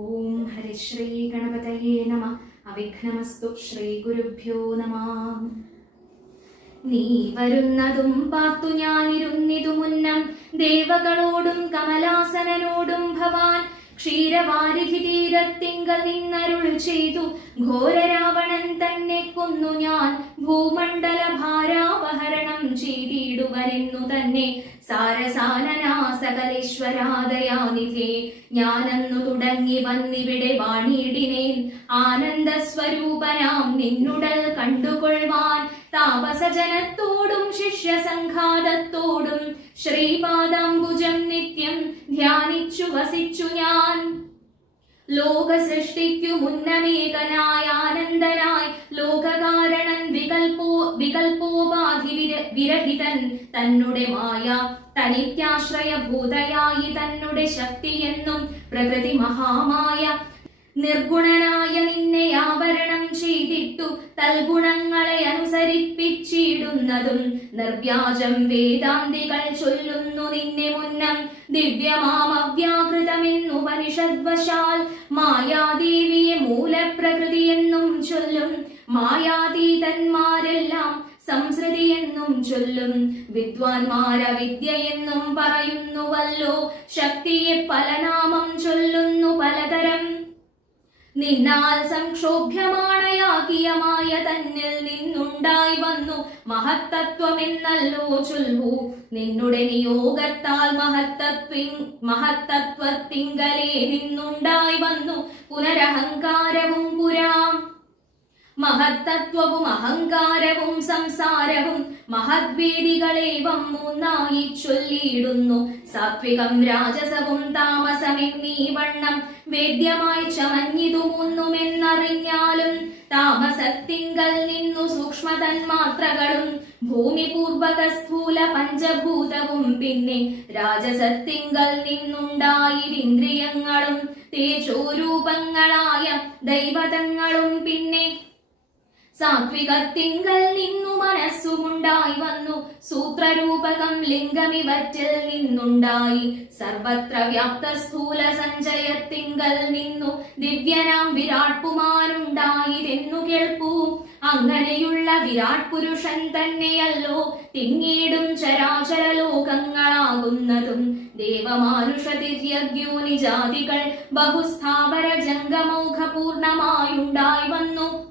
ഓം ഹരിശ്രീ ഗണപതയേ നമ. അവിഘ്നമസ്തു ശ്രീ ഗുരുഭ്യോ നമ. നീ വരുന്നതും പാത്തു ഞാനിരുന്നിതു മുന്നം ദേവകളോടും കമലാസനോടും ഭവാൻ ക്ഷീരവാരിധി തീരത്തിങ്കൽ നിന്നരുൾ ചെയ്തു. ഘോരരാവണൻ തന്നെ കൊന്നു ഞാൻ. ഭൂമണ്ഡല ഭാരാപഹരണം ചെയ്തിടുവനെന്നു തന്നെ സാരസാനനാ സകലേശ്വരാദയാനിധേ ഞാനന്നു തുടങ്ങി വന്നിവിടെ വാണിയിടിനേൻ. ആനന്ദ സ്വരൂപനാം നിന്നുടൽ കണ്ടുകൊള്ളുവാൻ താപസജനത്തോടും ശിഷ്യസംഘാതത്തോടും ശ്രീപാദാംബുജം നിത്യം ധ്യാനിച്ചു വസിച്ചു ഞാൻ. ലോക സൃഷ്ടിക്കു മുന്നമേകനായ ആനന്ദനായി വിരഹിതൻ തന്നുടെ മായ തനിക്കാശ്രയഭൂതയായി തന്നുടെ ശക്തിയെന്നും പ്രകൃതി മഹാമായ നിർഗുണനായ നിന്നെ ആവരണം ചെയ്തിട്ടു തൽഗുണങ്ങളെ അനുസരിപ്പിച്ചിടുന്നതും നിർവ്യാജം വേദാന്തികൾ ചൊല്ലുന്നു നിന്നെ മുന്നം ദിവ്യമാമവ്യാകൃതമെന്നു പരിഷദ്വശാൽ മായാദേവിയെ മൂലപ്രകൃതിയെന്നും ചൊല്ലും മായാതീതന്മാരെല്ലാം സംസൃതിയെന്നും ചൊല്ലും. വിദ്വാൻമാര വിദ്യയെന്നും പറയുന്നുവല്ലോ. ശക്തിയെ പല നാമം ചൊല്ലുന്നു പലതരം. നിന്നാൽ സംക്ഷോഭ്യമാണയാകിയമായ തന്നിൽ നിന്നുണ്ടായി വന്നു. മഹത്തത്വമെന്നല്ലോ ചൊല്ലു നിന്നുടെ നിയോഗത്താൽ മഹത്തത്വി മഹത്തത്വത്തിങ്കലേ നിന്നുണ്ടായി വന്നു. പുനരഹങ്കാരവും പുരാം. മഹത്തത്വവും അഹങ്കാരവും സംസാരവും മഹദ്വേദികളേവം മൂന്നായി ചൊല്ലിയിടുന്നു. സാത്വികം രാജസവും താമസമെന്നീ വണ്ണം വേദ്യമായി ചമഞ്ഞിതു മൂന്നുമെന്നറിഞ്ഞാലും താമസത്തിങ്കൽ നിന്നു സൂക്ഷ്മതന്മാത്രകളും ഭൂമിപൂർവക സ്ഥൂല പഞ്ചഭൂതവും പിന്നെ രാജസത്തിങ്കൽ നിന്നുണ്ടായിരിന്ദ്രിയങ്ങളും തേജോരൂപങ്ങളായ ദൈവതങ്ങളും പിന്നെ സാത്വികത്തിങ്കൽ നിന്നു മനസ്സുമുണ്ടായി വന്നു. സൂത്രരൂപകം ലിംഗമിവറ്റിൽ നിന്നുണ്ടായി. സർവത്ര വ്യാപ്ത സ്ഥൂല സഞ്ചയത്തിങ്കൽ നിന്നു ദിവ്യനാം വിരാട് പുമാനുണ്ടായിരെന്നു കേൾപ്പൂ. അങ്ങനെയുള്ള വിരാട് പുരുഷൻ തന്നെയല്ലോ പിന്നീടും ചരാചര ലോകങ്ങളാകുന്നതും ദേവമാനുഷ ജാതികൾ ബഹുസ്ഥാപര ജംഗമോഖപൂർണമായുണ്ടായി വന്നു.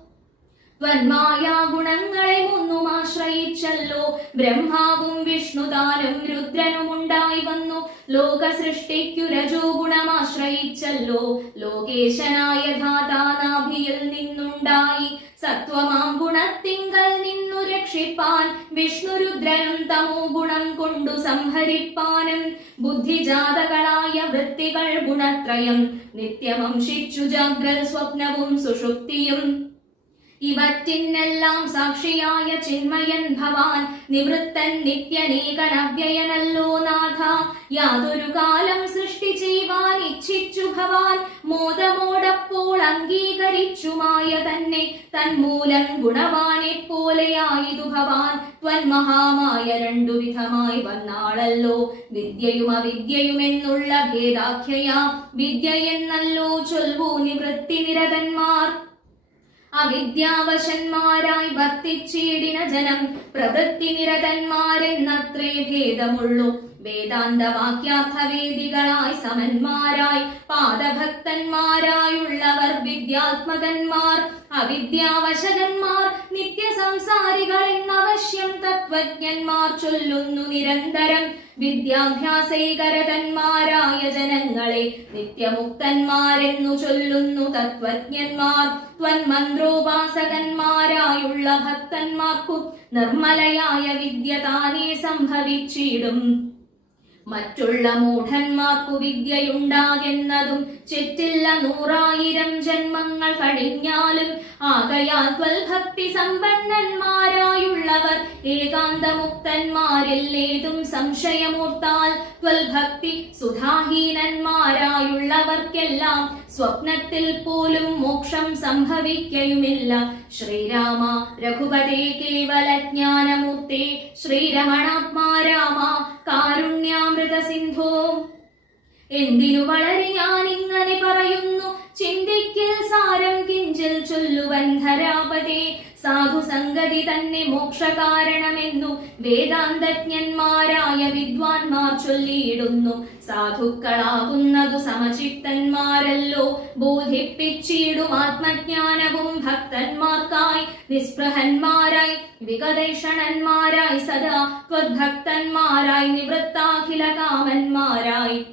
ഗുണങ്ങളെ മുന്നും ആശ്രയിച്ചല്ലോ. ബ്രഹ്മാവും വിഷ്ണുതാനും രുദ്രനുമുണ്ടായി വന്നു. ലോക സൃഷ്ടിക്കു രജോ ഗുണമാശ്രയിച്ചല്ലോ ലോകേശനായ ധാതാനാഭിയിൽ നിന്നുണ്ടായി. സത്വമാം ഗുണത്തിങ്കൽ നിന്നു രക്ഷിപ്പാൻ വിഷ്ണു രുദ്രനും തമോ ഗുണം കൊണ്ടു സംഹരിപ്പാനും. ബുദ്ധിജാതകളായ വൃത്തികൾ ഗുണത്രയം. നിത്യമംശിച്ചു ജാഗ്രത സ്വപ്നവും സുഷുപ്തിയും. ഇവറ്റിനെല്ലാം സാക്ഷിയായ ചിന്മയൻ ഭവാൻ നിവൃത്തൻ നിത്യനേകനവ്യയനല്ലോ നാഥ. യാതൊരു കാലം സൃഷ്ടി ചെയ്യുവാൻ ഇച്ഛിച്ചു ഭവാൻ മോദമോടപ്പോൾ അംഗീകരിച്ചുമായ തന്നെ തന്മൂലം ഗുണവാനെ പോലെയായതു ഭവാൻ ത്വന്മഹാമായ രണ്ടു വിധമായി വന്നാളല്ലോ. വിദ്യയും അവിദ്യയുമെന്നുള്ള ഭേദാഖ്യയാ. വിദ്യ എന്നല്ലോ ചൊൽവൂ നിവൃത്തി നിരതന്മാർ അവിദ്യാവശന്മാരായി വർത്തിച്ചിടിന ജനം പ്രവൃത്തി നിരതന്മാരെന്നത്രേ ഭേദമുള്ളൂ. വേദാന്ത വാക്യാർത്ഥവേദികളായി സമന്മാരായി പാദഭക്തന്മാരായുള്ളവർ വിദ്യാത്മകന്മാർ അവിദ്യാവശകന്മാർ നിത്യസംസാരികൾ എന്നവശ്യം തത്വജ്ഞന്മാർ ചൊല്ലുന്നു നിരന്തരം. വിദ്യാഭ്യാസൈകരതന്മാരായ ജനങ്ങളെ നിത്യമുക്തന്മാരെന്നു ചൊല്ലുന്നു തത്വജ്ഞന്മാർ. ത്വന്മന്ത്രോപാസകന്മാരായുള്ള ഭക്തന്മാർക്കു നിർമ്മലയായ വിദ്യ താനേ സംഭവിച്ചിടും. മറ്റുള്ള മൂഢന്മാർക്കു വിദ്യയുണ്ടാകെന്നതും ചെറ്റില്ല നൂറായിരം ജന്മങ്ങൾ കഴിഞ്ഞാലും ആകയാൽ ത്വൽഭക്തി സമ്പന്നന്മാരായുള്ളവർ ഏകാന്തമുക്തന്മാരില്ലേതും സംശയമോർത്താൽ ത്വൽഭക്തി സുധാഹീനന്മാരായുള്ളവർക്കെല്ലാം സ്വപ്നത്തിൽ പോലും മോക്ഷം സംഭവിക്കയുമില്ല. ശ്രീരാമ രഘുപതേ കേവലജ്ഞാനമൂർത്തേ ശ്രീരമണാത്മാ രാമ കാരുണ്യാമൃത സിന്ധോ. എന്തിനു വളരെ ഞാൻ ഇങ്ങനെ പറയുന്നു? ചിന്തിക്കൽ സാരം കിഞ്ചിൽ ചൊല്ലുവൻ ധരാപതേ. സാധു സംഗതി തന്നെ മോക്ഷകാരണമെന്നു വേദാന്തജ്ഞന്മാരായ വിദ്വാൻമാർ ചൊല്ലിയിടുന്നു. സാധുക്കളാകുന്നതു സമചിത്തന്മാരല്ലോ. ബോധിപ്പിച്ചിടും ആത്മജ്ഞാനവും ഭക്തന്മാർക്കായി. നിസ്പൃഹന്മാരായി വികതൈഷണന്മാരായി സദാ. ത്വദ്ഭക്തന്മാരായി നിവൃത്താഖില കാമന്മാരായി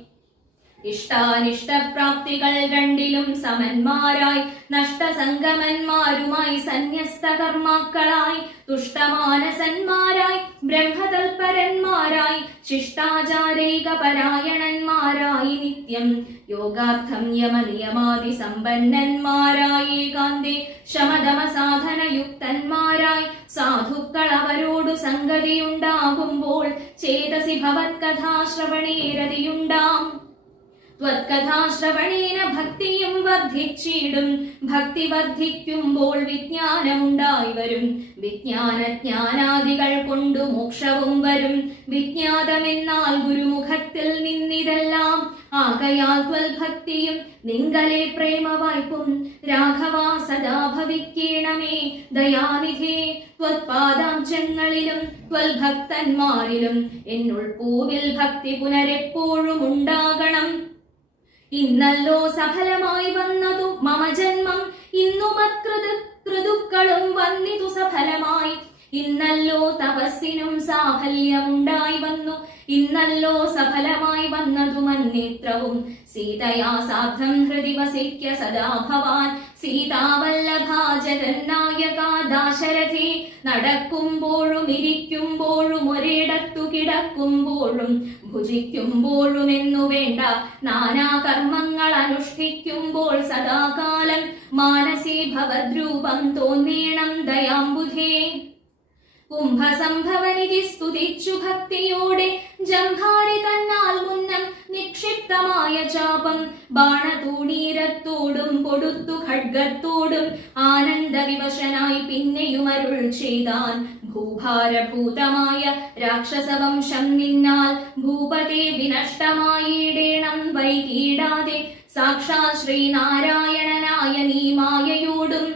ഇഷ്ടാനിഷ്ടപ്രാപ്തികൾ രണ്ടിലും സമന്മാരായി നഷ്ടസംഗമന്മാരുമായി സന്യസ്ത കർമാക്കളായി തുഷ്ടമാനസന്മാരായി ബ്രഹ്മതൽപരന്മാരായി ശിഷ്ടാചാരൈക പരായണന്മാരായി നിത്യം യോഗാർത്ഥം യമനിയമാതി സമ്പന്നന്മാരായി ഏകാന്തി ശമദമ സാധനയുക്തന്മാരായി സാധുക്കൾ അവരോടു സംഗതിയുണ്ടാകുമ്പോൾ ചേതസി ഭവത്കഥാശ്രവണേരതിയുണ്ടാം ത്വത്കഥാശ്രവണേന ഭക്തിയും വർദ്ധിച്ചിടും. ഭക്തി വർദ്ധിക്കുമ്പോൾ വിജ്ഞാനമുണ്ടായി വരും. വിജ്ഞാന ജ്ഞാനാദികൾ കൊണ്ടു മോക്ഷവും വരും. വിജ്ഞാതമെന്നാൽ ഗുരുമുഖത്തിൽ നിന്നിതെല്ലാം. ആകയാൽ ത്വൽഭക്തിയും നിങ്കലെ പ്രേമവായ്പും. രാഘവാ സദാ ഭവിക്കേണമേ ദയാനിധേ ത്വത്പാദാംശങ്ങളിലും ത്വൽഭക്തന്മാരിലും. എന്നുൾപൂവിൽ ഭക്തി പുനരെപ്പോഴും ഉണ്ടാകണം. ഇന്നല്ലോ സഫലമായി വന്നതു മമ ജന്മം. ഇന്നു മത്കൃത് വന്നിതു സഫലമായി. ഇന്നല്ലോ തപസ്സിനും സാഫല്യമുണ്ടായി വന്നു. ഇന്നല്ലോ സഫലമായി വന്നതു മന്നേത്രവും സീതയാ സാധം ഹൃദി വസിക്ക സദാ ഭവാൻ. സീതാവല്ലഭ ദാശരഥേ നടക്കുമ്പോഴും ഇരിക്കുമ്പോഴും ഒരിടത്തു കിടക്കുമ്പോഴും ഭുജിക്കുമ്പോഴും എന്നു വേണ്ട. നാനാ കർമ്മങ്ങൾ അനുഷ്ഠിക്കുമ്പോൾ സദാകാലം മാനസി ഭവദ്രൂപം തോന്നേണം ദയാംബുധേ. കുംഭസംഭവനിധി സ്തുതിച്ചു ഭക്തിയോടെ ജംഭാരി തന്നാൽ മുന്നം നിക്ഷിപ്തമായ ചാപം ബാണതൂണീരത്തോടും കൊടുത്തു ഖഡ്ഗത്തോടും ആനന്ദവിവശനായി പിന്നെയും അരുൾ ചെയ്താൻ ഭൂഭാരഭൂതമായ രാക്ഷസവംശം നിന്നാൽ ഭൂപതേ വിനഷ്ടമായിടേണം വൈകീടാതെ. സാക്ഷാ ശ്രീനാരായണനായ നീ മായയോടും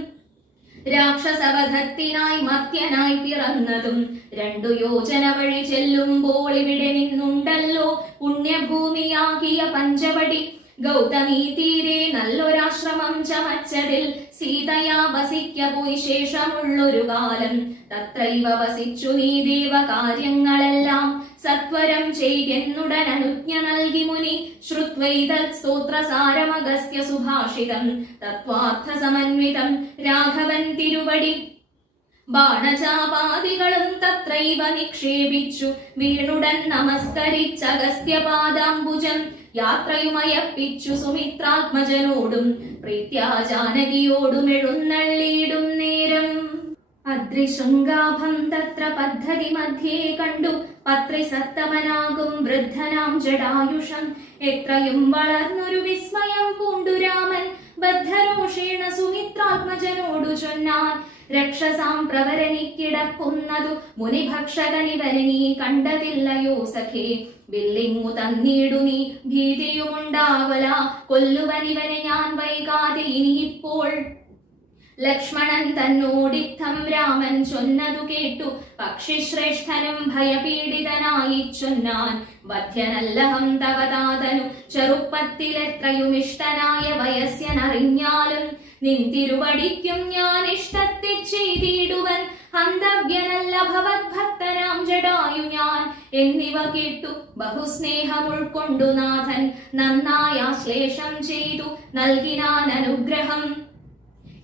രാക്ഷസവധത്തിനായി മർത്യനായി പിറന്നതും രണ്ടു യോജന വഴി ചെല്ലുമ്പോൾ ഇവിടെ നിന്നുണ്ടല്ലോ പുണ്യഭൂമിയാകിയ പഞ്ചവടി. ഗൗതമി തീരെ നല്ലൊരാശ്രമം ചമച്ചതിൽ സീതയാ വസിക്ക പോയി ശേഷമുള്ളൊരു കാലം. തത്രൈവ വസിച്ചു നീ ദേവകാര്യങ്ങളെല്ലാം സത്വരം ചെയ്യെന്നുടൻ അനുജ്ഞ നൽകി മുനി. ശ്രുത്വൈതൽ സ്തോത്രസാരമഗസ്ത്യ സുഭാഷിതം. തത്വാർത്ഥ സമന്വിതം രാഘവൻ തിരുവടി. ബാണചാപാദികളും തത്രൈവ നിക്ഷേപിച്ചു. വീണുടൻ നമസ്കരിച്ചഗസ്ത്യപാദാംബുജം. യാത്രയുമയപ്പിച്ചു സുമിത്രാത്മജനോടും. പ്രീത്യാ ജാനകിയോടും എഴുന്നള്ളിയിടും നേരം. അദ്രിശൃംഗാഭം തത്ര പദ്ധതി മധ്യേ കണ്ടു. പത്രി സത്തമനാകും വൃദ്ധനാം ജടായുഷം എത്രയും വളർന്നൊരു വിസ്മയം പൂണ്ടു രാമൻ. ബദ്ധരോഷേണ സുമിത്രാത്മജനോടു ചൊന്നാൻ രക്ഷസാം പ്രവരനിക്കിടക്കുന്നതു മുനിഭക്ഷകനിവനെ നീ കണ്ടതില്ലയോ സഖേ. വില്ലിങ്ങു തന്നിടു നീ ഭീതിയുമുണ്ടാവല. കൊല്ലുവനിവനെ ഞാൻ വൈകാതെ ഇനിയിപ്പോൾ ലക്ഷ്മണൻ തന്നോടിത്തം രാമൻ ചൊന്നതു കേട്ടു. പക്ഷിശ്രേഷ്ഠനും ഭയപീഡിതനായി ചൊന്നാൻ വധ്യനല്ലഹം തവതാതനു. ചെറുപ്പത്തിലെത്രയും ഇഷ്ടനായ വയസ്യനറിഞ്ഞാലും നിൻ തിരുവടിക്കും ഞാൻ ഇഷ്ടത്തെ ചെയ്തിടുവൻ. ഹന്തവ്യനല്ല ഭവത്ഭക്തനാം ജഡായു ഞാൻ എന്നിവ കേട്ടു. ബഹുസ്നേഹം ഉൾക്കൊണ്ടു നാഥൻ നന്നായ ശ്ലേഷം ചെയ്തു. നൽകിനാൻ അനുഗ്രഹം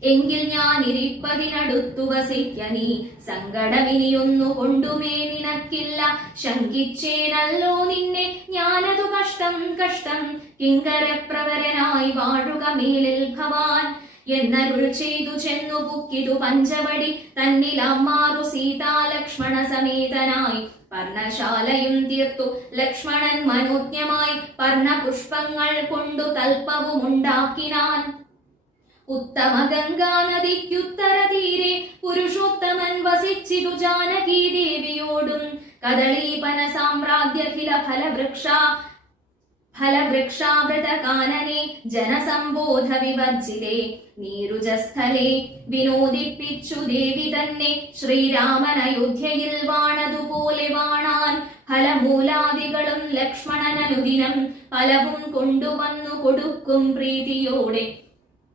എങ്കിൽ ഞാൻ ഇരിപ്പതിനടുത്തു വസിക്ക നീ. സങ്കടമിനിയൊന്നു കൊണ്ടുമേ നിനക്കില്ല. ശങ്കിച്ചേനല്ലോ നിന്നെ. ഞാനതു കഷ്ടം കഷ്ടം. കിങ്കരപ്രവരനായി വാഴുക മേലിൽ ഭവാൻ. എന്നരുൾ ചെയ്തു ചെന്നു പുക്കിതു പഞ്ചവടി. തന്നിലമ്മാറു സീതാലക്ഷ്മണ സമേതനായി. പർണശാലയും തീർത്തു. ലക്ഷ്മണൻ മനോജ്ഞമായി പർണപുഷ്പങ്ങൾ കൊണ്ടു തൽപ്പവും ഉണ്ടാക്കിനാൻ ഉത്തമ ഗംഗാ നദിക്കുത്തര തീരെ പുരുഷോത്തമൻ വസിച്ചിതു ജാനകീ ദേവിയോടും കദളീപന സാമ്രാജ്യഖില ഫലവൃക്ഷ ഫലവൃക്ഷാവൃതകാനനെ ജനസംബോധ വിവർജിതേ നീരുജസ്ഥലെ വിനോദിപ്പിച്ചു ദേവി തന്നെ ശ്രീരാമൻ അയോധ്യയിൽ വാണതുപോലെ വാണാൻ ഫലമൂലാദികളും ലക്ഷ്മണനനുദിനം പലവും കൊണ്ടുവന്നു കൊടുക്കും പ്രീതിയോടെ.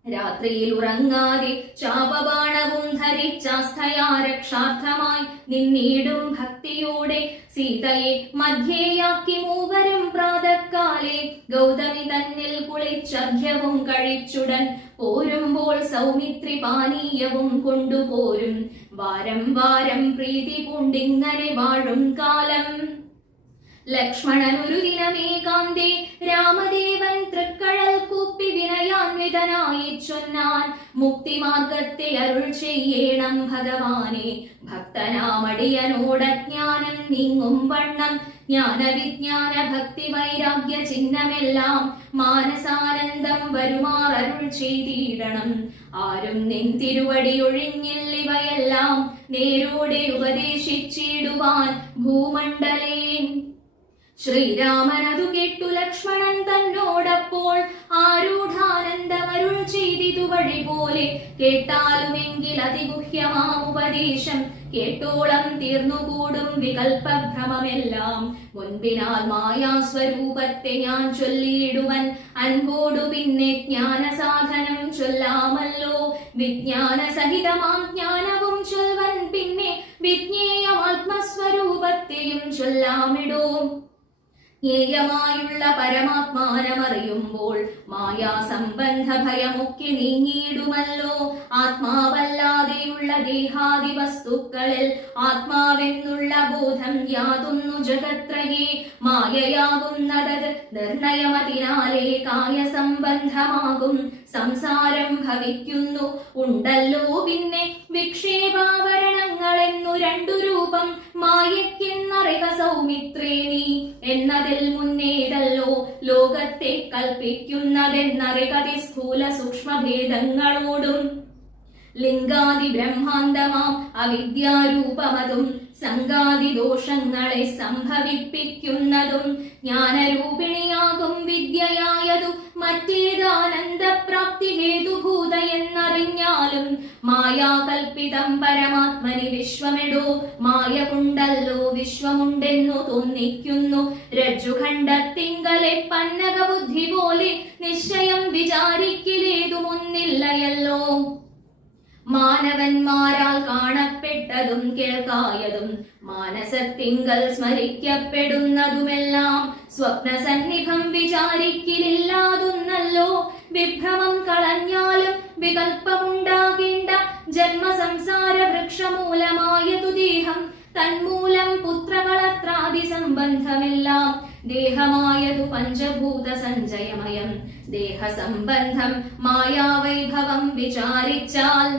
രാത്രിയിൽ ഉറങ്ങാതെ ചാപബാണവും ധരിച്ചാസ്ഥയാ രക്ഷാർത്ഥമായി നിന്നീടും ഭക്തിയോടെ സീതയെ മധ്യേയാക്കി മൂവരും പ്രാതക്കാലെ ഗൗതമി തന്നിൽ കുളിച്ചർഘ്യവും കഴിച്ചുടൻ പോരുമ്പോൾ സൗമിത്രി പാനീയവും കൊണ്ടുപോരും. വാരം വാരം പ്രീതി പൂണ്ടിങ്ങനെ വാഴും കാലം. ലക്ഷ്മണനൊരു ദിനമേകാന്തേ രാമദേവൻ തൃക്കഴൽ കൂപ്പി വിനയാൻവിതനായി ചൊന്നാൻ മുക്തിമാർഗത്തെ അരുൾ ചെയ്യേണം ഭഗവാനെ. ഭക്തനാമടിയനോടജ്ഞാനം നീങ്ങും വണ്ണം ജ്ഞാനവിജ്ഞാന ഭക്തി വൈരാഗ്യ ചിഹ്നമെല്ലാം മാനസാനന്ദം വരുമാർ അരുൾ ചെയ്തിടണം. ആരും നിൻ തിരുവടി ഒഴിഞ്ഞില്ലിവയെല്ലാം നേരോടെ ഉപദേശിച്ചിടുവാൻ ഭൂമണ്ഡലേ ശ്രീരാമനതു കേട്ടു ലക്ഷ്മണൻ തന്നോടപ്പോൾ ആരൂഢാനന്ദമരുൾ ചെയ്തിതു വഴി പോലെ. കേട്ടാലുമെങ്കിൽ അതിഗുഹ്യമാം ഉപദേശം. കേട്ടോളം തീർന്നുകൂടും വികൽപ്പഭ്രമമെല്ലാം. മുൻപിനാൽ മായാസ്വരൂപത്തെ ഞാൻ ചൊല്ലിയിടുവൻ. അൻപോടു പിന്നെ ജ്ഞാനസാധനം ചൊല്ലാമല്ലോ. വിജ്ഞാന സഹിതമാം ജ്ഞാനവും ചൊൽവൻ പിന്നെ വിജ്ഞേയമാത്മസ്വരൂപത്തെയും ചൊല്ലാമിടോ. ജ്ഞേയമായുള്ള പരമാത്മാനമറിയുമ്പോൾ മായാസംബന്ധ ഭയമൊക്കെ നീങ്ങിയിടുമല്ലോ. ആത്മാവല്ലാതെയുള്ള ദേഹാദി വസ്തുക്കളിൽ ആത്മാവെന്നുള്ള ബോധം യാതൊന്നു ജഗത്രയെ മായയാകുന്നതത് നിർണയമതിനാലേ കായസംബന്ധമാകും. സംസാരം ഭവിക്കുന്നു. ഉണ്ടല്ലോ പിന്നെ വിക്ഷേപാവരണങ്ങളെന്നു രണ്ടു രൂപം മായയ്ക്കെന്നറിക സൗമിത്രേ നീ. എന്നതിൽ മുന്നേതല്ലോ ലോകത്തെ കൽപ്പിക്കുന്നതെന്നറികതി സ്ഥൂല സൂക്ഷ്മഭേദങ്ങളോടും. ലിംഗാദി ബ്രഹ്മാന്തമാം അവിദ്യാരൂപമതും സംഗാദി ദോഷങ്ങളെ സംഭവിപ്പിക്കുന്നതും ജ്ഞാനരൂപിണിയാകും വിദ്യയായതു മറ്റേതാനന്ദപ്രാപ്തി ഹേതുഭൂത എന്നറിഞ്ഞാലും മായാകൽപ്പിതം പരമാത്മനി വിശ്വമെടോ. മായ കൊണ്ടല്ലോ വിശ്വമുണ്ടെന്നു തോന്നിക്കുന്നു. രജ്ജുഖണ്ഡത്തിങ്കലെ പന്നക ബുദ്ധി പോലെ നിശ്ചയം വിചാരിക്കിലേതുമൊന്നില്ലയല്ലോ. മാനവന്മാരാൽ കാണപ്പെട്ടതും കേൾക്കായതും മാനസത്തിങ്കൽ സ്മരിക്കപ്പെടുന്നതുമെല്ലാം സ്വപ്നസന്നിഭം വിചാരിക്കില്ലാതുന്നല്ലോ വിഭ്രമം കളഞ്ഞാലും വികൽപ്പമുണ്ടാകേണ്ട ജന്മസംസാര വൃക്ഷമൂലമായതു ദേഹം. തന്മൂലം പുത്രകളത്രാദി സംബന്ധമെല്ലാം ദേഹമായതു പഞ്ചഭൂത സഞ്ചയമയം. ദേഹസംബന്ധം മായാവൈഭവം വിചാരിച്ചാൽ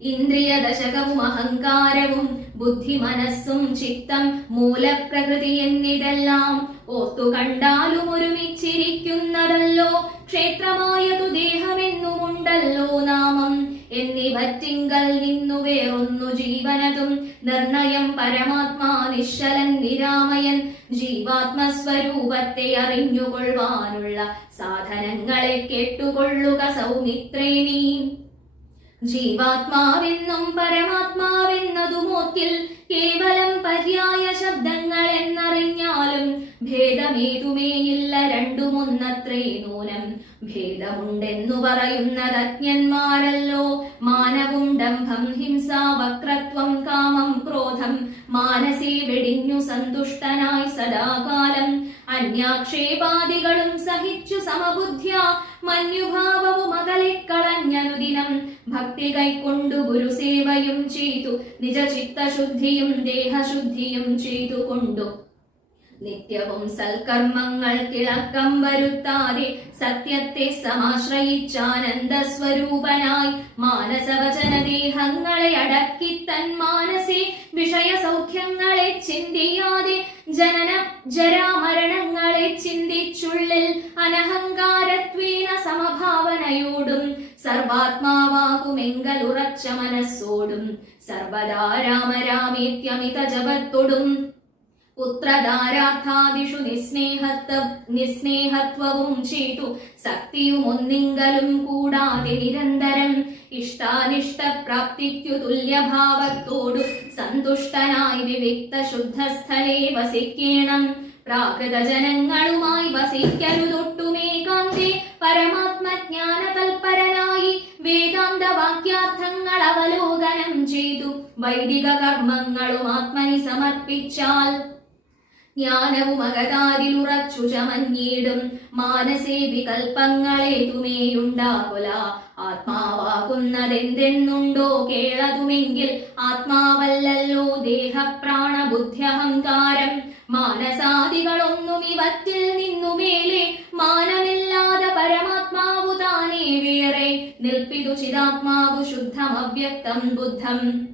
ഇന്ദ്രിയദശകവും അഹങ്കാരവും ബുദ്ധി മനസ്സും ചിത്തം മൂലപ്രകൃതി എന്നിതെല്ലാം ഓർത്തു കണ്ടാലും ഒരുമിച്ചിരിക്കുന്നതല്ലോ. ക്ഷേത്രമായതു ദേഹമെന്നുമുണ്ടല്ലോ നാമം. എന്നിവറ്റിങ്കൽ നിന്നു വേറൊന്നു ജീവനതും നിർണയം പരമാത്മാ നിശ്ചലൻ നിരാമയൻ ജീവാത്മസ്വരൂപത്തെ അറിഞ്ഞുകൊള്ളുവാനുള്ള സാധനങ്ങളെ കേട്ടുകൊള്ളുക സൗമിത്രേ നീ ജീവാത്മാവെന്നും പരമാത്മാവെന്നതുമോത്തിൽ കേവലം പര്യായ ശബ്ദങ്ങൾ എന്നറിഞ്ഞാലും ഭേദമേതുമേയില്ല രണ്ടുമൊന്നത്രേ നൂനം. ഭേദമുണ്ടെന്നു പറയുന്നത് അജ്ഞന്മാരല്ലോ. മാനവും ഡംഭം ഹിംസ വക്രത്വം കാമം ക്രോധം. മാനസേ വെടിഞ്ഞു സന്തുഷ്ടനായി സദാകാലം. അന്യാക്ഷേപാദികളും സഹിച്ചു സമബുദ്ധ്യ മന്യുഭാവവും അകലെ കളഞ്ഞനുദിനം. ഭക്തി കൈക്കൊണ്ടു ഗുരുസേവയും ചെയ്തു. നിജ ചിത്തശുദ്ധിയും ദേഹശുദ്ധിയും ചെയ്തു കൊണ്ടു നിത്യവും സൽക്കർമ്മങ്ങൾ തിളക്കം വരുത്താതെ സത്യത്തെ സമാശ്രയിച്ചാനന്ദ സ്വരൂപനായി മാനസവചന ദേഹങ്ങളെ അടക്കി തൻ മാനസേ വിഷയ സൗഖ്യങ്ങളെ ചിന്തിയാതെ ജനന ജരാമരണങ്ങളെ ചിന്തിച്ചുള്ളിൽ അനഹങ്കാരത്വേന സമഭാവനയോടും സർവാത്മാവാകുമെങ്കലുറച്ച മനസ്സോടും സർവദാ രാമരാമേത്യമിത ജപത്തോടും പുത്രധാരാർത്ഥാദിഷു നിസ്നേഹത്വ നിസ്നേഹത്വവും ചെയ്തു. സക്തിയും ഒന്നിങ്കലും കൂടാതെ നിരന്തരം ഇഷ്ടാനിഷ്ട പ്രാപ്തിക്കു തുല്യഭാവത്തോടു സന്തുഷ്ടനായി വിവിക്ത ശുദ്ധസ്ഥലേ വസിക്കേണം. പ്രാകൃത ജനങ്ങളുമായി വസിക്കരുതൊട്ടുമേകാന്തി പരമാത്മജ്ഞാന തൽപരനായി വേദാന്ത വാക്യാർത്ഥങ്ങൾ അവലോകനം ചെയ്തു. വൈദിക കർമ്മങ്ങളും ആത്മനി സമർപ്പിച്ചാൽ ജ്ഞാനവും അകതാരിലുറച്ചു ചമഞ്ഞിടും. മാനസേ വികൽപ്പങ്ങളെ തുമേയുണ്ടാകുല. ആത്മാവാകുന്നതെന്തെന്നുണ്ടോ കേളതുമെങ്കിൽ ആത്മാവല്ലല്ലോ ദേഹപ്രാണബുദ്ധ്യഹങ്കാരം. മാനസാദികളൊന്നും ഇവറ്റിൽ നിന്നുമേലെ മാനമില്ലാതെ പരമാത്മാവു താനേ വേറെ. നിൽപ്പിതു ചിതാത്മാവു ശുദ്ധമവ്യക്തം ബുദ്ധം.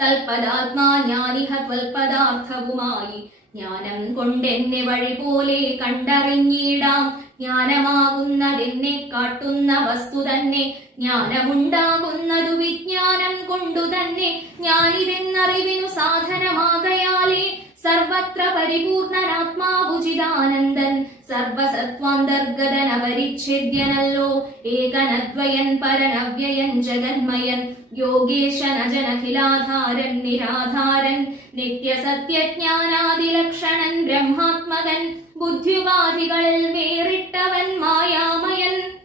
തൽപദാത്മാ ജ്ഞാനിഹ ത്വൽപദാർത്ഥവുമായി ജ്ഞാനം കൊണ്ട് എന്നെ വഴി പോലെ കണ്ടറിഞ്ഞിടാം. ജ്ഞാനമാകുന്നതെന്നെ കാട്ടുന്ന വസ്തു തന്നെ. ജ്ഞാനമുണ്ടാകുന്നതു വിജ്ഞാനം കൊണ്ടു തന്നെ ഞാനിതെന്നറിവിനു സാധനമാകയാലേ സർവത്ര പരിപൂർണനാത്മാവുചിതാനന്ദൻ സർവസത്വാന്തർഗതൻ അപരിച്ഛേദ്യനല്ലോ ഏകനദ്വയൻ പരനവ്യയൻ ജഗന്മയൻ. യോഗേശനജനഖിലാധാരൻ നിരാധാരൻ. നിത്യസത്യജ്ഞാനാദിലക്ഷണൻ ബ്രഹ്മാത്മകൻ. ബുദ്ധിവാദികളിൽ വേറിട്ടവൻ മായാമയൻ.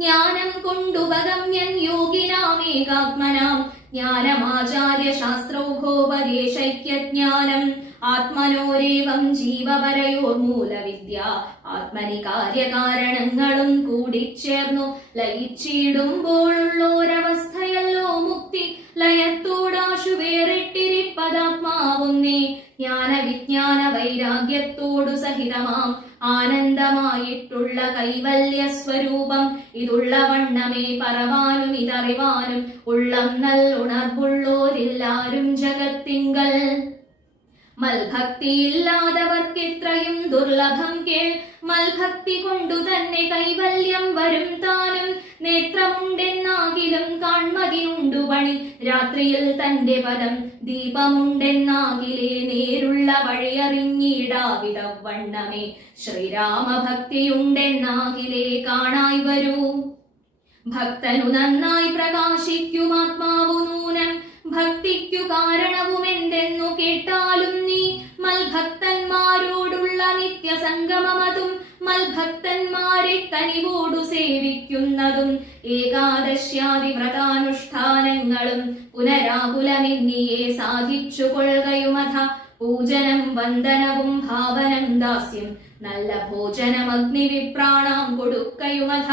ജ്ഞാനം കൊണ്ടുപഗമ്യൻ യോഗിനാമേകാത്മനാം. ജ്ഞാനമാചാര്യ ശാസ്ത്രൗഘോപദേശൈക്യജ്ഞാനം ആത്മനോരേവം ജീവപരയോർമൂലവിദ്യ. ആത്മനി കാര്യകാരണങ്ങളും കൂടിച്ചേർന്നു. ലയിച്ചിടുമ്പോഴുള്ളോരവസ്ഥയല്ലോ മുക്തി. ലയത്തോടാശു വേറിട്ടിരിപ്പതാത്മാവുന്നേ ജ്ഞാന വിജ്ഞാന വൈരാഗ്യത്തോടു സഹിതമാം. ആനന്ദമായിട്ടുള്ള കൈവല്യ സ്വരൂപം ഇതുള്ള വണ്ണമേ പറവാനും ഇതറിവാനും ഉള്ളം നല്ലുണർവുള്ളോരില്ലാരും ജഗത്തിങ്കൽ. മൽഭക്തിയില്ലാതവർക്കിത്രയും ദുർലഭം കേൾ. മൽഭക്തി കൊണ്ടു തന്നെ കൈവല്യം വരും താനും. നേത്രമുണ്ടെന്നാകിലും കാൺമതിയുണ്ടു പണി. രാത്രിയിൽ തന്റെ പദം ദീപമുണ്ടെന്നാകിലേ നേരുള്ള വഴിയറിഞ്ഞിടാവിതവണ്ണമേ ശ്രീരാമഭക്തിയുണ്ടെന്നാകിലേ കാണായി വരൂ. ഭക്തനു നന്നായി പ്രകാശിക്കും നൂനം. ഭക്തിക്കു കാരണവുമെന്തെന്നു കേട്ടാലും നീ മൽഭക്തന്മാരോടുള്ള നിത്യസംഗമമതും മൽഭക്തന്മാരെ കനിവോടു സേവിക്കുന്നതും ഏകാദശ്യാദി വ്രതാനുഷ്ഠാനങ്ങളും പുനരാകുലമിന്നിയെ സാധിച്ചു കൊള്ളുകയുമഥ. പൂജനം വന്ദനവും ഭാവനം ദാസ്യം. നല്ല ഭോജനം അഗ്നിവിപ്രാണാം കൊടുക്കയുമഥ.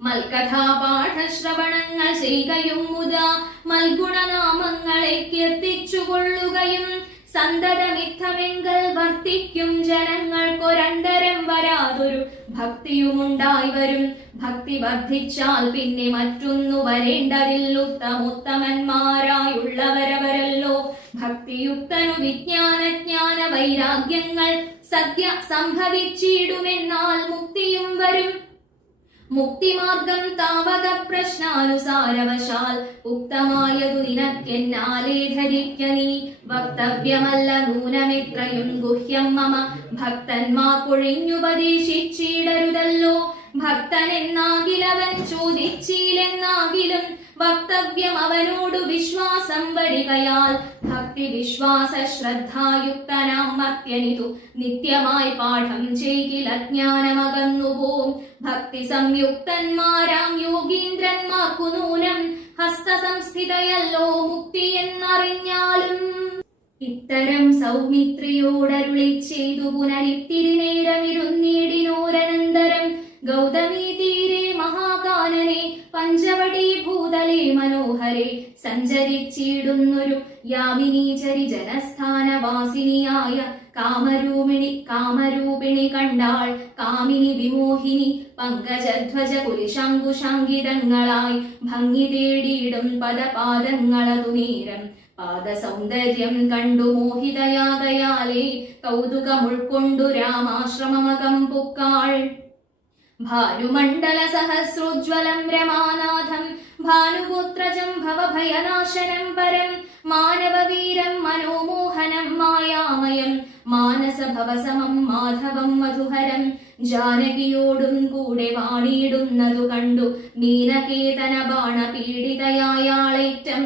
മൽകഥാപാഠശ്രവണങ്ങൾ ചെയ്യുകയും മുത മൽഗുണനാമങ്ങളെ കീർത്തിച്ചു കൊള്ളുകയും സന്തതമിത്തമെങ്കൽ വർത്തിക്കും ജനങ്ങൾക്കൊരന്തരം വരാതൊരു ഭക്തിയുമുണ്ടായി വരും. ഭക്തി വർദ്ധിച്ചാൽ പിന്നെ മറ്റൊന്നു വരേണ്ടതിൽ ഉത്തമോത്തമന്മാരായുള്ളവരവരല്ലോ. ഭക്തിയുക്തനു വിജ്ഞാന ജ്ഞാന വൈരാഗ്യങ്ങൾ സദ്യ സംഭവിച്ചിടുമെന്നാൽ മുക്തിയും വരും. മുക്തിമാർഗം താവക പ്രശ്നാനുസാരവശാൽ ഉക്തമായതു നിനക്കെന്നാലേ ധരിക്ക നീ. വക്തവ്യമല്ല നൂനമിത്രയും ഗുഹ്യം മമ. ഭക്തന്മാർക്കൊഴിഞ്ഞുപദേശിച്ചിടരുതല്ലോ ഭക്തനെന്നാകിലവൻ ചോദിച്ചില്ലെന്നാകിലും വക്തവ്യം അവനോടു വിശ്വാസം വരികയാൽ ഭക്തി വിശ്വാസ ശ്രദ്ധായുക്തനാം മർത്യനിതു. നിത്യമായി പാഠം ചെയ്കിൽ അജ്ഞാനമകന്നുപോം ഭക്തി സംയുക്തന്മാരാം യോഗീന്ദ്രന്മാർക്കു നൂനം. ഹസ്തസംസ്ഥിതയല്ലോ മുക്തി എന്നറിഞ്ഞാലും ഇത്തരം സൗമിത്രിയോടരുളി ചെയ്തു പുനരിത്തിരി നേരമിരുന്നീടിനോരനന്തരം ഗൗതമീ തീരെ മഹാകാനനെ പഞ്ചവടി ഭൂതലെ മനോഹരെ സഞ്ചരിച്ചിടുന്നൊരു യാമിനീചരി ജനസ്ഥാനവാസിനിയായ കാമരൂപിണി കാമരൂപിണി കണ്ടാൾ കാമിനി വിമോഹിനി പങ്കജധ്വജ കുലിശാങ്കുശാങ്കിതങ്ങളായി ഭംഗി തേടിയിടും പദപാദങ്ങളതു നേരം. പാദസൗന്ദര്യം കണ്ടു മോഹിതയാകയാലേ കൗതുകമുൾക്കൊണ്ടു രാമാശ്രമമകം പുക്കാൾ. ഭാനുമണ്ഡല സഹസ്രോജ്വലം രമാനാഥം ഭാനുഗോത്രജം ഭവഭയനാശനം പരം മാനവവീരം മനോമോഹനം മായാമയം മാനസഭവസമം മാധവം മധുഹരം ജാനകിയോടും കൂടെ വാണിയിടുന്നതു കണ്ടു മീനകേതന ബാണ പീഡിതയായാളേറ്റം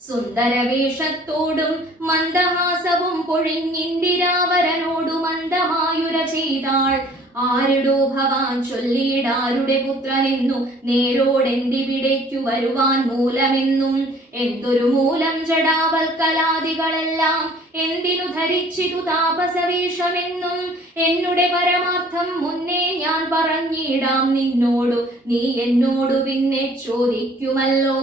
സുന്ദരവേഷത്തോടും മന്ദഹാസവും പൊഴിഞ്ഞിന്ദിരാവരനോടു മന്ദമായുര ചെയ്താൾ. ആരുടോ ഭവാൻ ചൊല്ലിയിടാരുടെ പുത്രനെന്നു നേരോടെന്തിവിടേക്കു വരുവാൻ മൂലമെന്നും എന്തൊരു മൂലം ജടാവൽക്കലാദികളെല്ലാം എന്തിനു ധരിച്ചിതു താപസവേഷമെന്നും എന്നുടെ പരമാർത്ഥം മുന്നേ ഞാൻ പറഞ്ഞിടാം നിന്നോടു നീ എന്നോടു പിന്നെ ചോദിക്കുമല്ലോ.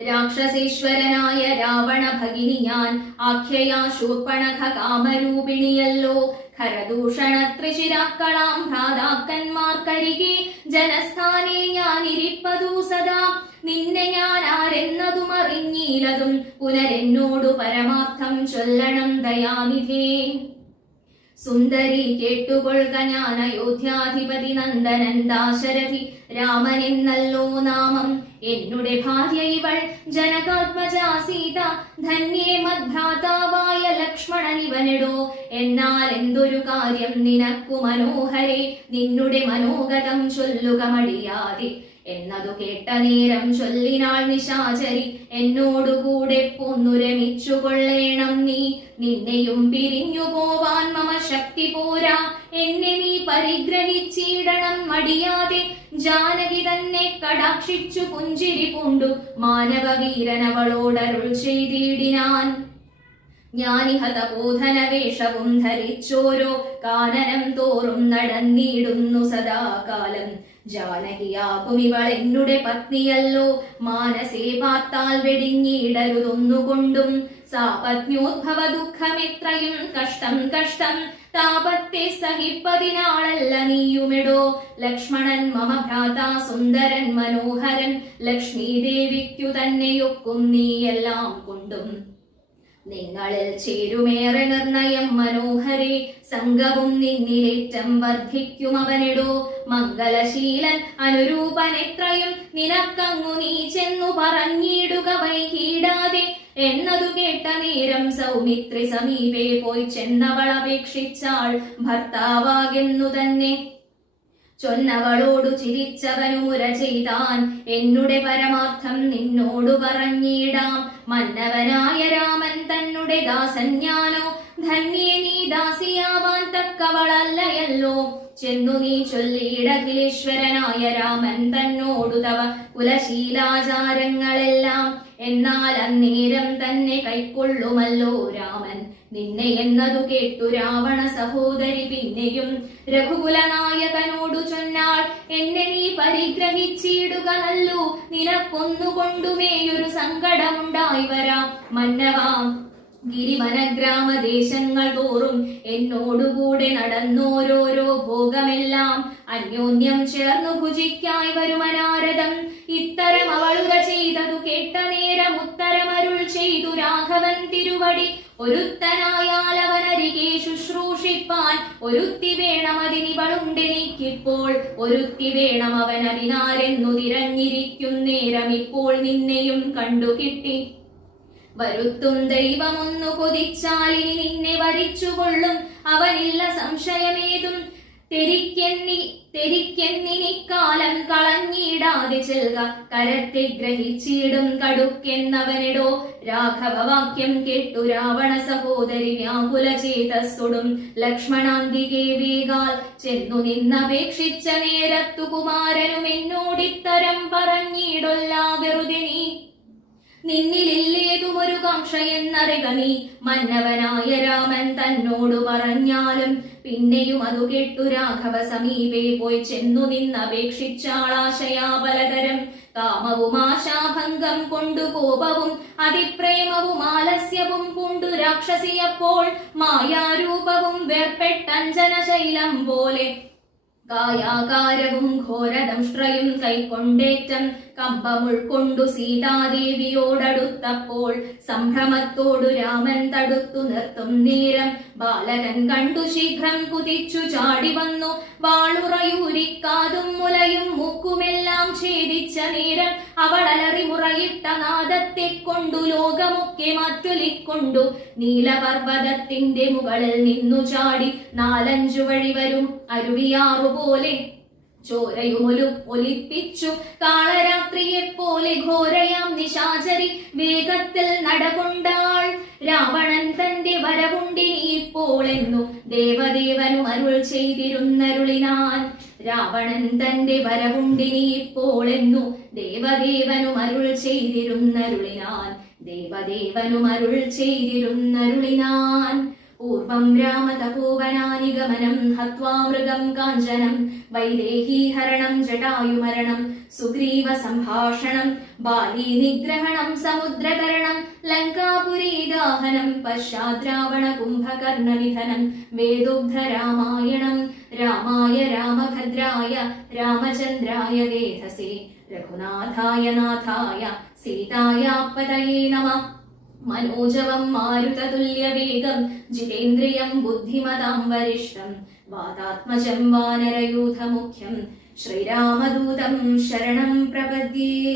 രാക്ഷസേശ്വരനായ രാവണ ഭഗിനി ഞാൻ ആഖ്യയാ ശൂർപ്പണഖ കാമരൂപിണിയല്ലോ ഖരദൂഷണ ത്രിശിരാക്കളാം ഭ്രാതാക്കന്മാർക്കരികെ ജനസ്ഥാനെ ഞാനിരിപ്പതു സദാ. നിന്നെ ഞാൻ ആരെന്നതും അറിഞ്ഞീലതും പുനരെന്നോടു പരമാർത്ഥം ചൊല്ലണം ദയാനിധേ. സുന്ദരി കേട്ടുകൊള്ളുക ഞാൻ അയോധ്യാധിപതി നന്ദനൻ ദാശരഥി രാമനെന്നല്ലോ നാമം എന്നുടെ ഭാര്യ ഇവൾ. ജനകാത്മജ സീത ധന്യേ മദ്ഭ്രാതാവായ ലക്ഷ്മണൻ ഇവനെടോ. എന്നാൽ എന്തൊരു കാര്യം നിനക്കു മനോഹരെ. നിന്നുടെ മനോഗതം ചൊല്ലുക മടിയാതെ. എന്നതു കേട്ട നേരം ചൊല്ലിനാൾ നിശാചരി. എന്നോടുകൂടെ പൊന്നുരമിച്ചു കൊള്ളേണം നീ. നിന്നെയും പിരിഞ്ഞു പോവാൻ മമ ശക്തി പോരാ. എന്നെ നീ പരിഗ്രഹിച്ചിടണം മടിയാതെ. ജാനകി തന്നെ കടാക്ഷിച്ചു പുഞ്ചിരി പൂണ്ടു. മാനവവീരനവളോടരുൾ ചെയ്തിടിനാൻ. ജ്ഞാനിഹത തപോധന വേഷവും ധരിച്ചോരോ കാനനം തോറും നടന്നിടുന്നു സദാകാലം. ജാനകിയാകും ഇവൾ എന്നുടെ പത്നിയല്ലോ. മാനസേ പാർത്താൽ വെടിഞ്ഞിടരുതൊന്നുകൊണ്ടും. സാപത്ന്യോദ്ഭവ ദുഃഖമെത്രയും കഷ്ടം കഷ്ടം താപത്തെ സഹിപ്പതിനാളല്ല നീയുമെടോ. ലക്ഷ്മണൻ മമ ഭ്രാത സുന്ദരൻ മനോഹരൻ. ലക്ഷ്മി ദേവിക്കു തന്നെയൊക്കും നീയെല്ലാം കൊണ്ടും. നിങ്ങളിൽ ചേരുമേറെ നിർണയം മനോഹരെ. സംഘവും നിന്നിലേറ്റം വർദ്ധിക്കും അവനിടോ മംഗലശീലൻ അനുരൂപനെത്രയും നിനക്കങ്ങു നീ ചെന്നു പറഞ്ഞിടുക വൈകിടാതെ. എന്നതു കേട്ട നേരം സൗമിത്രി സമീപേ പോയി ചെന്നവൾ അപേക്ഷിച്ചാൾ ഭർത്താവാകെന്നു തന്നെ. ചൊന്നവളോടു ചിരിച്ചവനൂര ചെയ്താൻ എന്നുടെ പരമാർത്ഥം നിന്നോടു പറഞ്ഞിടാം. മന്നവനായ രാമൻ തന്നുടെ ദാസൻ ഞാനോ ധന്യേ നീ ദാസിയാവാൻ തക്കവളല്ലയല്ലോ. ചെന്നു നീ ചൊല്ലിയിടകിലേശ്വരനായ രാമൻ തന്നോടു തവ കുലശീലാചാരങ്ങളെല്ലാം. എന്നാൽ അന്നേരം തന്നെ കൈക്കൊള്ളുമല്ലോ രാമൻ. നിന്നെ എന്നതു കേട്ടു രാവണ സഹോദരി പിന്നെയും രഘുകുലനായകനോടു ചൊന്നാൾ എന്നെ നീ പരിഗ്രഹിച്ചിടുക നല്ലു നിനക്കൊന്നുകൊണ്ടുമേയൊരു സങ്കടമുണ്ടായി വരാം. മന്നവാം ഗിരിവനഗ്രാമദേശങ്ങൾ തോറും എന്നോടുകൂടെ നടന്നോരോരോ ഭോഗമെല്ലാം അന്യോന്യം ചേർന്നു ഭുജിക്കായി വരുമനാരദം ഇത്തരം അവളുക ചെയ്തതു കേട്ട നേരം ഉത്തരമരുൾ ചെയ്തു രാഘവൻ തിരുവടി. ഒരുത്തനായാൽ അവനരികെ ശുശ്രൂഷിപ്പാൻ ഒരുത്തി വേണം അതിനിവളുണ്ടെനിക്കിപ്പോൾ ഒരുത്തി വേണം അവൻ തിരഞ്ഞിരിക്കും നേരം ഇപ്പോൾ നിന്നെയും കണ്ടു കിട്ടി വരുത്തും ദൈവമൊന്നു കൊതിച്ചാലിനി നിന്നെ വരിച്ചുകൊള്ളും അവനില്ല സംശയമേതും. തെരിക്കെന്നി തെരിക്കെന്നിനിക്കാലം കളഞ്ഞിടാതെ ചെൽക കരത്തെ ഗ്രഹിച്ചിടും കടുക്കെന്നവനിടോ. രാഘവവാക്യം കേട്ടു രാവണ സഹോദരി വ്യാകുല ചേതസ്സുടും. ലക്ഷ്മണാന്തികെ വേഗാൽ ചെന്നു നിന്നപേക്ഷിച്ച നേരത്തു കുമാരനും എന്നോടിത്തരം പറഞ്ഞിടൊല്ലാ വെറുതെ നീ നിന്നിലില്ലേതുമൊരു കംഷയെന്നറിക നീ. മന്നവനായ രാമൻ തന്നോടു പറഞ്ഞാലും പിന്നെയും അതു കേട്ടു രാഘവ സമീപേ പോയി ചെന്നു നിന്നപേക്ഷിച്ചാളാശയാപലതരം കാമവും ആശാഭംഗം കൊണ്ടു കോപവും അതിപ്രേമവും ആലസ്യവും കൊണ്ടു രാക്ഷസിയപ്പോൾ മായാരൂപവും വേർപ്പെട്ടഞ്ജന ശൈലം പോലെ. കായാകാരവും ഘോരദംഷ്ട്രയും കൈക്കൊണ്ടേറ്റം കമ്പം ഉൾക്കൊണ്ടു സീതാദേവിയോടടുത്തപ്പോൾ സംഭ്രമത്തോടു രാമൻ തടുത്തു നിർത്തും നേരം. ബാലകൻ കണ്ടു ശീഘ്രം കുതിച്ചു ചാടി വന്നു. വാളുറയൂരിക്കാതും മുലയും മുക്കുമെല്ലാം ഛേദിച്ച നേരം അവൾ അലറി മുറയിട്ട നാദത്തെ കൊണ്ടു ലോകമൊക്കെ മാറ്റൊലിക്കൊണ്ടു. നീലപർവതത്തിന്റെ മുകളിൽ നിന്നു ചാടി നാലഞ്ചു വഴി വരും അരുവിയാറു പോലെ ചോരയുമൊലു ഒലിപ്പിച്ചു. കാളരാത്രിയെ പോലെ ഘോരയാം നിശാചരി. വേഗത്തിൽ നടകൊണ്ടാൾ. രാവണൻ തന്റെ വരവുണ്ടിനി ഇപ്പോൾ എന്നു ദേവദേവനു അരുൾ ചെയ്തിരുന്നരുളിനാൻ രാവണൻ തന്റെ വരവുണ്ടിനി ഇപ്പോൾ എന്നു ദേവദേവനു അരുൾ ചെയ്തിരുന്നരുളിനാൻ ദേവദേവനു അരുൾ ചെയ്തിരുന്നരുളിനാൻ പൂർവം രാമതപോവനാനിഗമനം ഹത്വാ മൃഗം കാഞ്ചനം വൈദേഹീഹരണം ജടായുമരണം സുഗ്രീവ സംഭാഷണം ബാലീ നിഗ്രഹണം സമുദ്രതരണം ലങ്കാപുരീദാഹനം പശ്ചാദ്രാവണ കുംഭകർണനിധനം വേദുഗ്ധ രാമായണം രാമായ രാമഭദ്രായ രാമചന്ദ്രായ വേധസേ മനോജവം മാരുതതുല്യവേഗം ജിതേന്ദ്രിയം ബുദ്ധിമതാം വരിഷ്ഠം വാതാത്മജം വാനരയൂഥമുഖ്യം ശ്രീരാമദൂതം ശരണം പ്രപദ്യേ.